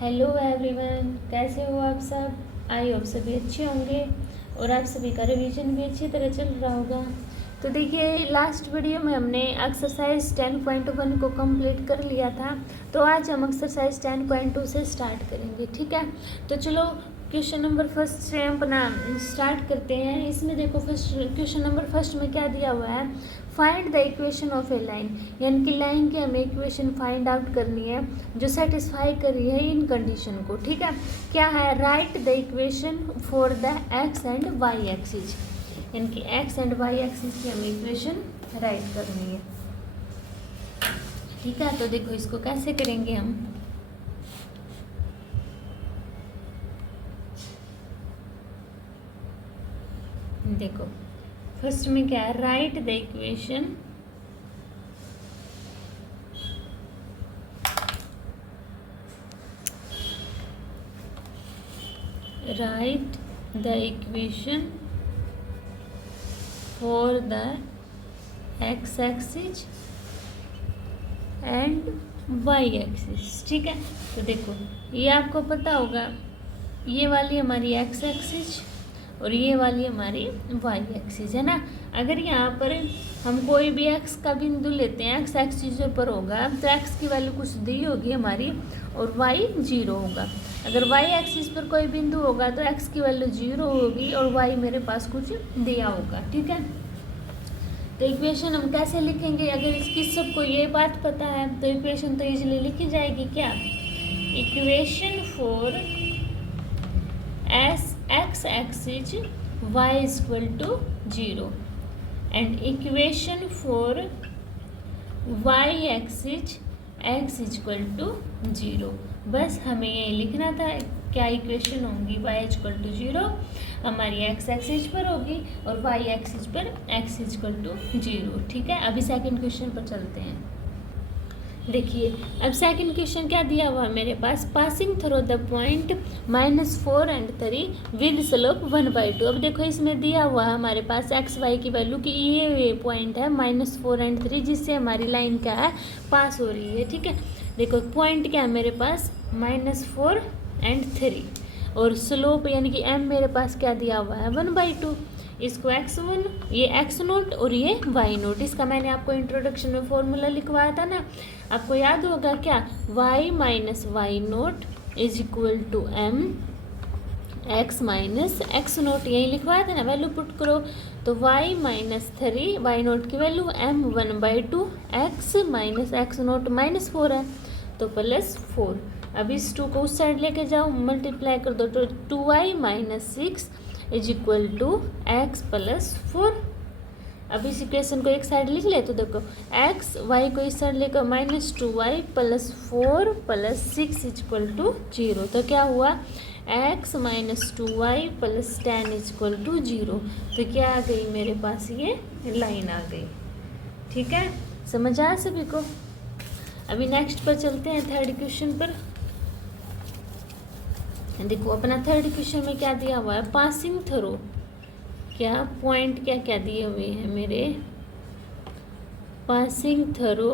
Hello everyone, कैसे हो आप सब। आई होप सभी अच्छे होंगे और आप सभी का रिवीजन भी अच्छी तरह चल रहा होगा। तो देखिए, लास्ट वीडियो में हमने एक्सरसाइज 10.1 को कंप्लीट कर लिया था। तो आज हम एक्सरसाइज 10.2 से स्टार्ट करेंगे, ठीक है। तो चलो क्वेश्चन नंबर फर्स्ट से हम अपना स्टार्ट करते हैं। इसमें देखो, फर्स्ट क्वेश्चन नंबर फर्स्ट में क्या दिया हुआ है, find the equation of A line, यानी कि लाइन की हमें इक्वेशन फाइंड आउट करनी है जो सेटिस्फाई कर रही है इन कंडीशन को, ठीक है। क्या है, write the equation for the X and Y axis, यानी कि एक्स एंड वाई एक्सिस की हमें इक्वेशन राइट करनी है, ठीक है। तो देखो इसको कैसे करेंगे हम। देखो फर्स्ट में क्या है, write the equation write the equation for the x axis and y axis, ठीक है। तो देखो ये आपको पता होगा, ये वाली हमारी x एक्सिस और ये वाली हमारी y एक्सिस है ना। अगर यहाँ पर हम कोई भी x का बिंदु लेते हैं, x एक्सिस पर होगा तो x की वैल्यू कुछ दी होगी हमारी और y 0 होगा। अगर y एक्सिस पर कोई बिंदु होगा तो x की वैल्यू 0 होगी और y मेरे पास कुछ दिया होगा, ठीक है। तो इक्वेशन हम कैसे लिखेंगे, अगर इसकी सबको ये बात पता है तो इक्वेशन तो इजीली लिखी जाएगी। क्या, equation for x axis y is equal to 0 and equation for y axis x is equal to 0। बस हमें ये लिखना था, क्या इक्वेशन होंगी, y is equal to 0 हमारी x एक्सिस पर होगी और y एक्सिस पर x is equal to 0, ठीक है। अभी सेकंड क्वेश्चन पर चलते हैं। देखिए अब सेकंड क्वेश्चन क्या दिया हुआ है मेरे पास, passing through the point -4 and 3 with slope 1/2। अब देखो इसमें दिया हुआ है हमारे पास एक्स वाई की वैल्यू कि ये पॉइंट है -4 and 3 जिससे हमारी लाइन क्या है, पास हो रही है, ठीक है। देखो पॉइंट क्या है मेरे पास, -4 and 3 और स्लोप यानी कि m मेरे पास क्या दिया हुआ है, 1/2। इसको x1, ये x0 और ये y0, इसका मैंने आपको इंट्रोडक्शन में फॉर्मूला लिखवाया था ना, आपको याद होगा क्या, y minus y0 is equal to m x minus x0, यही लिखवाया था ना। वैल्यू पुट करो तो y माइनस 3 y0 की value m 1/2 x minus x0 -4 है तो +4। अब इस 2 को उस साइड लेके जाओ, मल्टीप्लाई कर दो तो 2y minus 6 is equal to X +4। अब इस इक्वेशन को एक साइड लिख ले तो देखो एक्स वाई को इस साइड लेकर -2y +4 +6 इज इक्वल टू 0। तो क्या हुआ, x -2y + 10 is equal to 0। तो क्या आ गई मेरे पास, ये लाइन आ गई, ठीक है। समझ आया सभी को। अभी नेक्स्ट पर चलते हैं, थर्ड क्वेश्चन पर। देखो अपना थर्ड क्वेश्चन में क्या दिया हुआ है, पासिंग थ्रू, क्या पॉइंट क्या क्या दिए हुए हैं मेरे, पासिंग थ्रू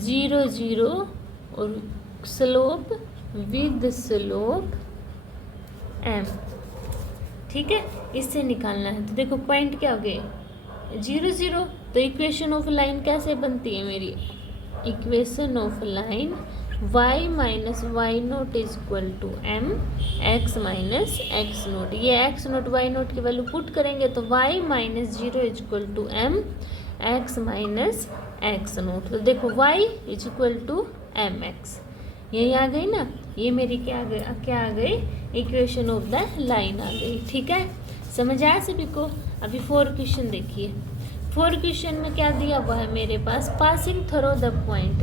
0 0 और स्लोप विद स्लोप m, ठीक है। इससे निकालना है। तो देखो पॉइंट क्या हो गए, 0 0। तो इक्वेशन ऑफ लाइन कैसे बनती है मेरी, equation of line y minus y0 is equal to m x minus x0। ये x0 y0 की वैल्यू पुट करेंगे तो y minus 0 is equal to m x minus x0। तो देखो y is equal to mx, यही आ गई ना, ये मेरी क्या आ गई, इक्वेशन ऑफ द लाइन आ गई, ठीक है। समझ आया सभी को। अभी फोर्थ क्वेश्चन देखिए, फोर्थ क्वेश्चन में क्या दिया हुआ है मेरे पास, पासिंग थ्रू द पॉइंट,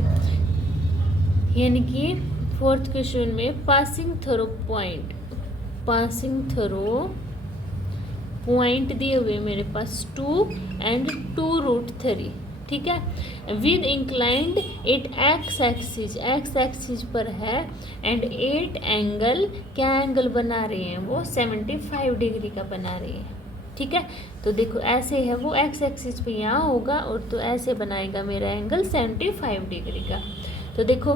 यानी कि फोर्थ क्वेश्चन में passing through point, passing through point दिए हुए मेरे पास 2 and 2√3, ठीक है। With inclined it x axis पर है एंड 8 एंगल, क्या एंगल बना रहे हैं वो 75 डिग्री का बना रहे हैं, ठीक है। तो देखो ऐसे है वो एक्स एक्सिस पे यहाँ होगा और तो ऐसे बनाएगा मेरा एंगल 75 डिग्री का। तो देखो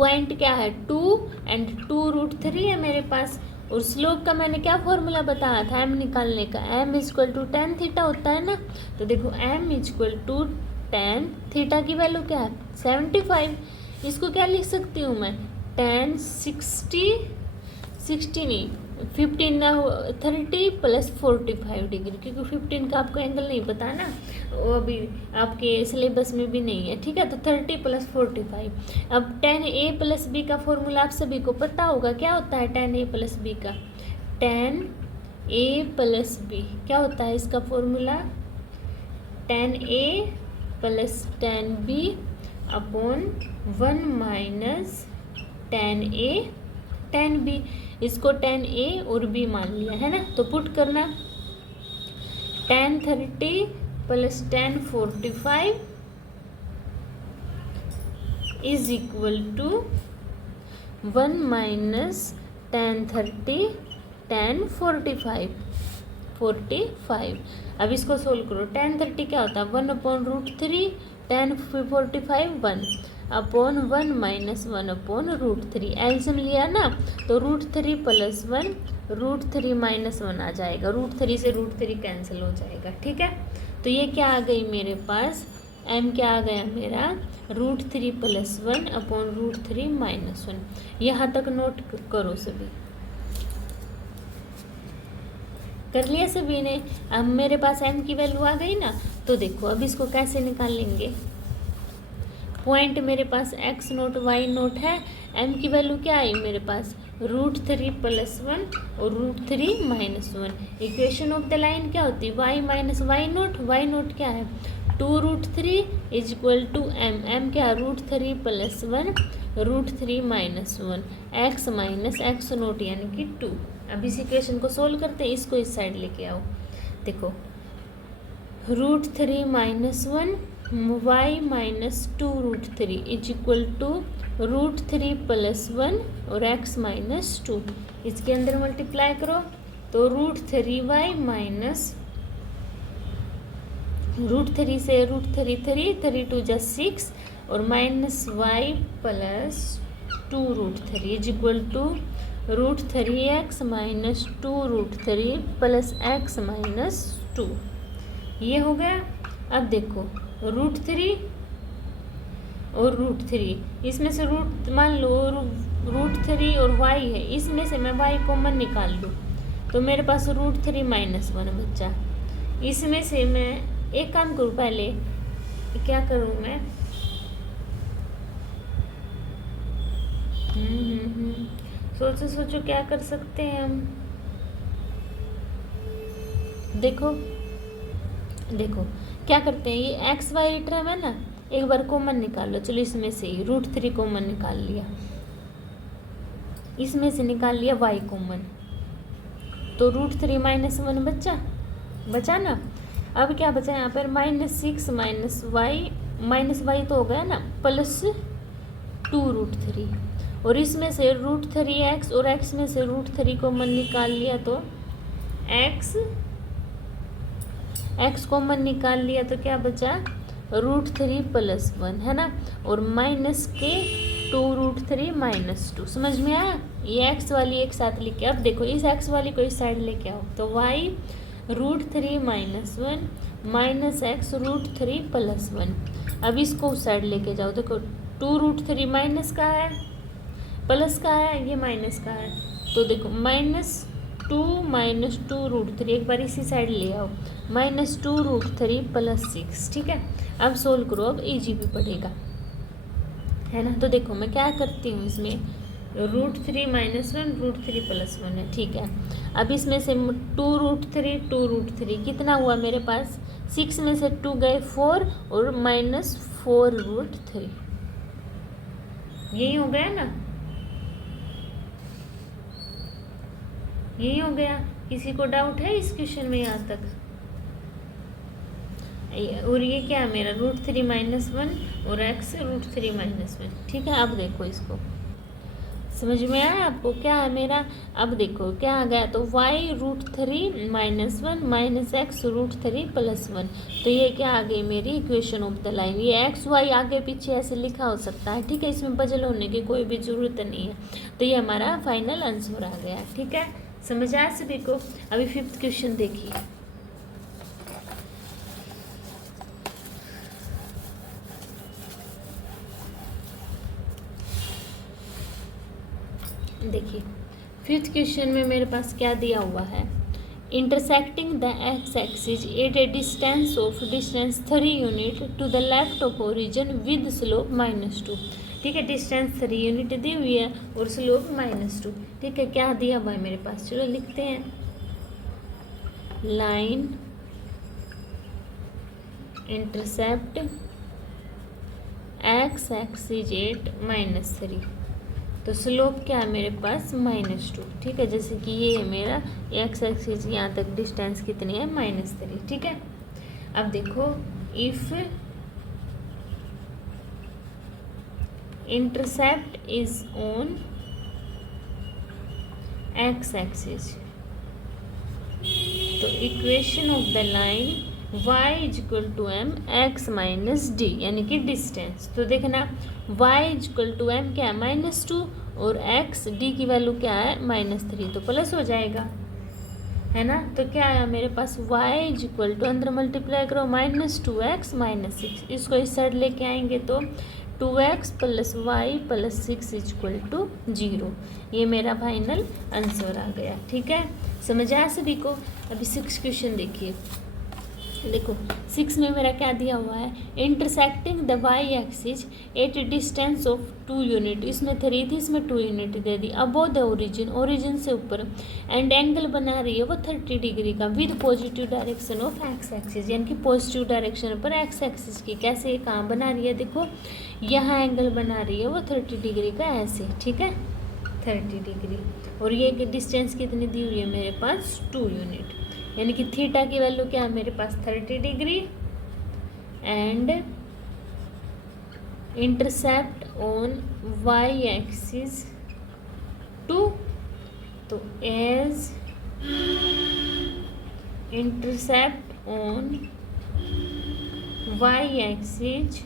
पॉइंट क्या है 2 एंड 2√3 है मेरे पास। और स्लोप का मैंने क्या फॉर्मूला बताया था m निकालने का, m equal to tan theta होता है ना। तो देखो m equal to tan theta की वैल्यू क्या है 75। इसको क्या लिख सकती हूँ मैं, tan 60 नहीं 30 प्लस 45 डिग्री, क्योंकि 15 का आपको एंगल नहीं पता ना, वो अभी आपके सिलेबस में भी नहीं है, ठीक है। तो 30 प्लस 45। अब tan a प्लस बी का फॉर्मूला आप सभी को पता होगा, क्या होता है tan a प्लस बी का, tan a प्लस बी क्या होता है इसका formula, tan a plus tan b upon 1 minus tan a tan b। इसको tan a और b मान लिया है ना, तो पुट करना tan 30 plus tan 45 is equal to 1 minus tan 30 tan 45। अब इसको सोल्व करो, tan 30 क्या होता है 1/√3, tan 45 1 अपॉन 1 माइनस 1/√3। एल्सियम लिया ना, तो √3 प्लस 1 √3 माइनस 1 आ जाएगा, √3 से √3 कैंसिल हो जाएगा, ठीक है। तो ये क्या आ गई मेरे पास, m क्या आ गया मेरा √3 प्लस 1 अपॉन √3 माइनस 1। यहाँ तक नोट करो सभी, कर लिया सभी ने। अब मेरे पास m की वैल्यू आ गई ना, तो देखो अब इसको कैसे निकालेंगे। पॉइंट मेरे पास x नोट y नोट है, m की वैल्यू क्या आई मेरे पास √3 प्लस 1 और √3 minus 1। Equation of the line क्या होती है y माइनस y नोट क्या है 2√3 इज इक्वल टू m क्या है √3 plus 1 √3 minus 1 x minus x note यानी कि 2। अब इस इक्वेशन को सोल्व करते हैं, इसको इस साइड लेके आओ। देखो √3 minus 1 y minus 2√3 is equal to √3 plus 1 और x माइनस 2। इसके अंदर मल्टीप्लाई करो तो √3y माइनस √3 से √3 3 2 जा 6 और minus y plus 2√3 is equal to √3x minus 2√3 plus x minus 2। ये हो गया। अब देखो √3 और √3 इसमें से रूट मान लो √3 और y है, इसमें से मैं y कॉमन निकाल लूँ तो मेरे पास √3 माइनस 1 बच्चा। इसमें से मैं एक काम करूँ, पहले क्या करूँ मैं सोचो सोचो क्या कर सकते हैं हम। देखो देखो क्या करते हैं, ये एक्स वाई टर्म है ना, एक बार कॉमन निकाल लो। चलो इसमें से ही √3 कॉमन निकाल लिया, इसमें से निकाल लिया y कॉमन, तो √3 माइनस 1 बचा ना। अब क्या बचा यहाँ पर -6 माइनस y तो हो गया ना, प्लस 2√3 और इसमें से √3x और x में से √3 कॉमन निकाल लिया तो x कॉमन निकाल लिया तो क्या बचा √3 प्लस 1 है ना, और माइनस के 2√3 माइनस 2। समझ में आया, ये x वाली एक साथ लेके। अब देखो इस x वाली को इस साइड लेके आओ तो y √3 minus 1 minus x √3 plus 1। अब इसको उस साइड लेके जाओ, देखो 2√3 माइनस का है प्लस का है, ये माइनस का है, तो देखो -2 माइनस 2√3 एक बार इसी साइड ले आओ, -2√3 प्लस 6। ठीक है, अब सोल्व करो, अब इजी भी पड़ेगा है ना। तो देखो मैं क्या करती हूँ, इसमें √3 माइनस 1 √3 प्लस 1 है, ठीक है। अब इसमें से 2√3 कितना हुआ मेरे पास, 6 में से 2 गए 4 और -4√3, यही हो गया ना, यही हो गया। किसी को डाउट है इस क्वेश्चन में यहाँ तक? और ये क्या है मेरा √3 माइनस 1 और x √3 माइनस 1। ठीक है, अब देखो इसको समझ में आया आपको क्या है मेरा। अब देखो क्या आ गया, तो y√3 - 1 माइनस x√3 + 1। तो ये क्या आ गई मेरी इक्वेशन ऑफ द लाइन। ये x y आगे पीछे ऐसे लिखा हो सकता है, ठीक है, इसमें पजल होने की कोई भी ज़रूरत नहीं है। तो ये हमारा फाइनल आंसर आ गया, ठीक है, समझ आया सभी को। अभी 5th क्वेश्चन देखिए। देखिए 5th क्वेश्चन में मेरे पास क्या दिया हुआ है, intersecting the X axis at a distance 3 unit to the left of origin with slope -2। ठीक है, डिस्टेंस 3 यूनिट दी हुई है और स्लोप -2। ठीक है, क्या दिया हुआ है मेरे पास, चलो लिखते हैं। Line intercept x axis eight -3, तो स्लोप क्या है मेरे पास -2। ठीक है, जैसे कि ये है मेरा एक्स एक्सिस, यहाँ तक डिस्टेंस कितनी है -3। ठीक है, अब देखो if intercept is on x axis, तो equation of the line y = m x - d, यानी कि डिस्टेंस। तो देखना y = m क्या है -2 और x d की वैल्यू क्या है -3, तो प्लस हो जाएगा, है ना। तो क्या आया मेरे पास y = अंदर मल्टीप्लाई करो -2x - 6, इसको इस साइड लेके आएंगे तो 2x + y + 6 = 0। ये मेरा फाइनल आंसर आ गया। ठीक है, समझ आया सभी को। अभी 6th क्वेश्चन देखिए। देखो 6 में मेरा क्या दिया हुआ है, intersecting the Y axis at distance of 2 unit, इसमें 3 थी, इसमें 2 यूनिट दे दी, अबोव द ओरिजिन, ओरिजिन से ऊपर, एंड एंगल बना रही है वो 30 डिग्री का with positive direction of x axis, यानी कि पॉजिटिव डायरेक्शन पर एक्स एक्सिस की। कैसे कहाँ बना रही है, देखो यहाँ एंगल बना रही है वो 30 डिग्री का ऐसे, ठीक है 30 डिग्री, और ये डिस्टेंस कितनी दी हुई है मेरे पास 2 यूनिट, यानी कि थीटा की वैल्यू क्या है मेरे पास 30 degree, and intercept on Y axis 2, तो as intercept on Y axis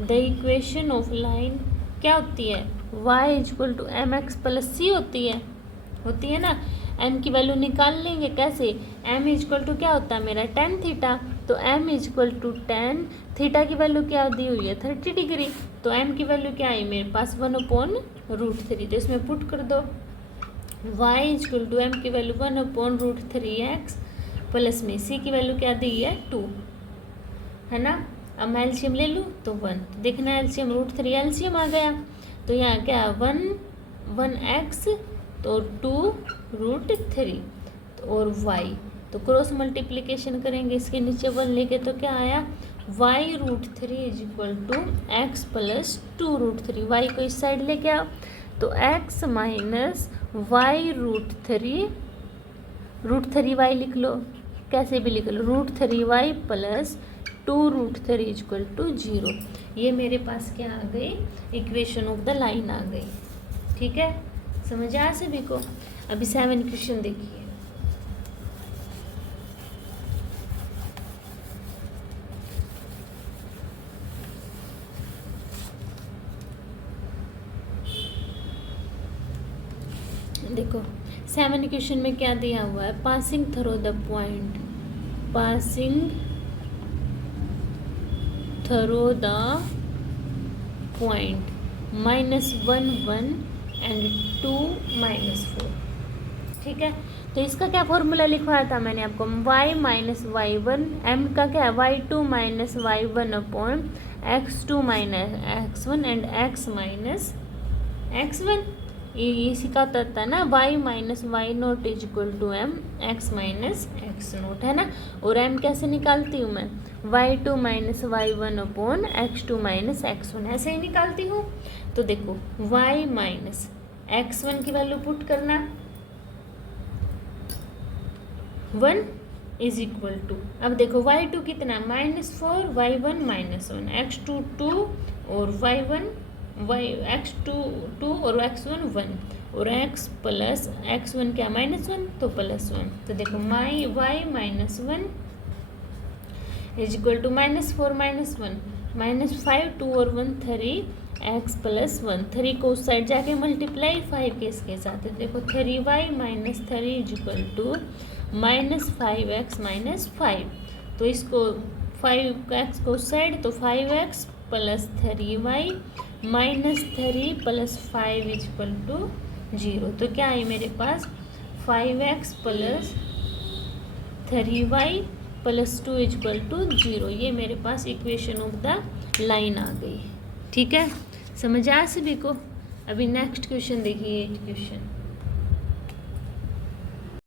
the equation of line क्या होती है, y = mx + c होती है ना। m की वैल्यू निकाल लेंगे कैसे, m = क्या होता है मेरा tan थीटा, तो m = tan थीटा की वैल्यू क्या दी हुई है 30 डिग्री, तो m की वैल्यू क्या है मेरे पास 1/√3, तो इसमें पुट कर दो y = m की वैल्यू 1/√3x प्लस में c की वैल्यू क्या दी है 2, है ना। अब मैं एलसीएम ले लूँ तो 1, देखना एलसीएम √3 एलसीएम आ गया, तो यहाँ क्या 1x तो 2√3 और y, तो क्रॉस मल्टीप्लिकेशन करेंगे इसके नीचे 1 लेके, तो क्या आया y√3 = x + 2√3, y को इस साइड लेके आओ, तो x - y√3 लिख लो, कैसे भी लिख लो, √3y + 2√3 = 0। ये मेरे पास क्या आ गई, इक्वेशन ऑफ द लाइन आ गई। ठीक है, समझ आया सभी को। अभी 7 क्वेश्चन देखिए। देखो 7 क्वेश्चन में क्या दिया हुआ है, passing through the point, passing through the point -1 1 and 2 -4। ठीक है, तो इसका क्या फॉर्मूला लिखवाया था मैंने आपको, y - y1, m का क्या है y2 - y1 upon x2 - x1 and x - x1। ये सिखाता था ना, y - y0 = m x - x0, है ना। और m कैसे निकालती हूँ मैं, y2 - y1 upon x2 - x1, ऐसे ही निकालती हूँ। तो देखो y - x1 की वैल्यू पुट करना 1 = अब देखो y2 कितना -4, y1 -1, x2 2 और y1 वाई एक्स टू और x1 1 और x प्लस x1 क्या -1 तो +1। तो देखो y -1 इज इक्वल टू -4 -1 -5 2 और 1 3 x प्लस 1 3 को उस साइड जाके मल्टीप्लाई 5 के इसके साथ है। देखो 3y - 3 is equal to -5x - 5। तो इसको 5x को उस साइड तो 5x plus 3y -3 plus 5 is equal to 0। तो क्या है मेरे पास 5x plus 3y plus 2 is equal to 0। ये मेरे पास इक्वेशन ऑफ द लाइन आ गई। ठीक है, समझ आया सभी को। अभी नेक्स्ट क्वेश्चन देखिए, 8 क्वेश्चन।